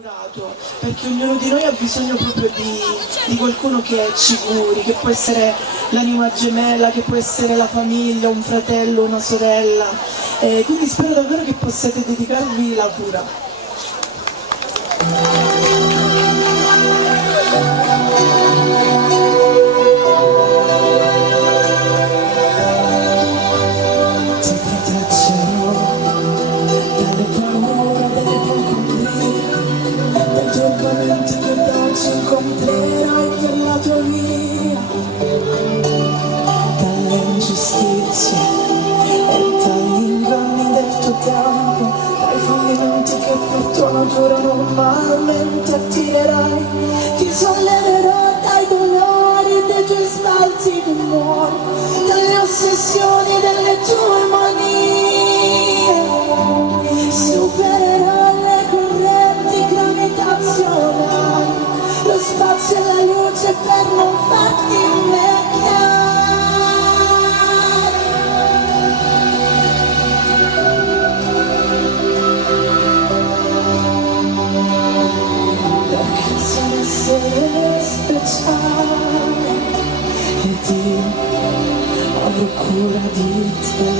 Perché ognuno di noi ha bisogno proprio di qualcuno che ci curi, che può essere l'anima gemella, che può essere la famiglia, un fratello, una sorella. Quindi spero davvero che possiate dedicarvi la cura. Incontrerai per la tua via, dalle ingiustizie e dagli inganni del tuo tempo, dai fallimenti che per tua natura normalmente attirerai. Ti solleverai dai dolori dei tuoi sbalzi d'umore, dalle ossessioni delle tue manie, supererai le correnti gravitazionali, lo spazio e la luce per non farti invecchiare. Perché sei un essere speciale ed io avrò cura di te.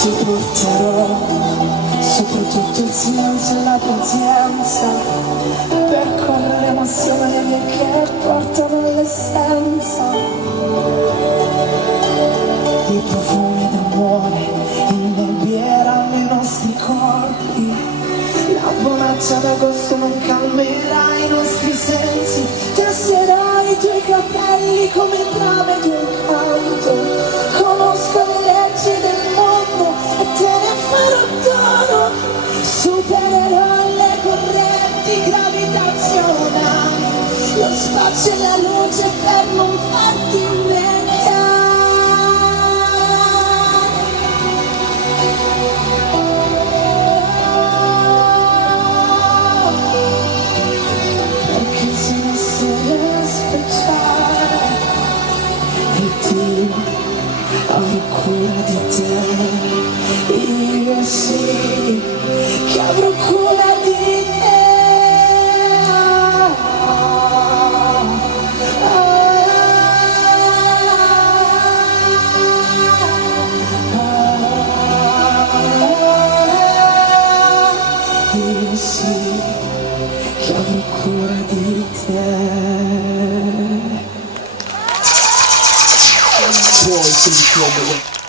Ti porterò soprattutto il silenzio e la pazienza, percorreremo assieme le vie che portano all'essenza. I profumi d'amore innebbieranno i nostri corpi, la bonaccia d'agosto non calmerà i nostri sensi, tasserai i tuoi capelli come trame di un canto. Conosco le leggi del mondo e te ne farò dono, supererò le correnti gravitazionali, lo spazio e la luce per non farti invecchiare. Perché sei un essere speciale ed io avrò cura di te. Io sì che avrò cura di te. Io sì che avrò cura di te. Poi si richiude.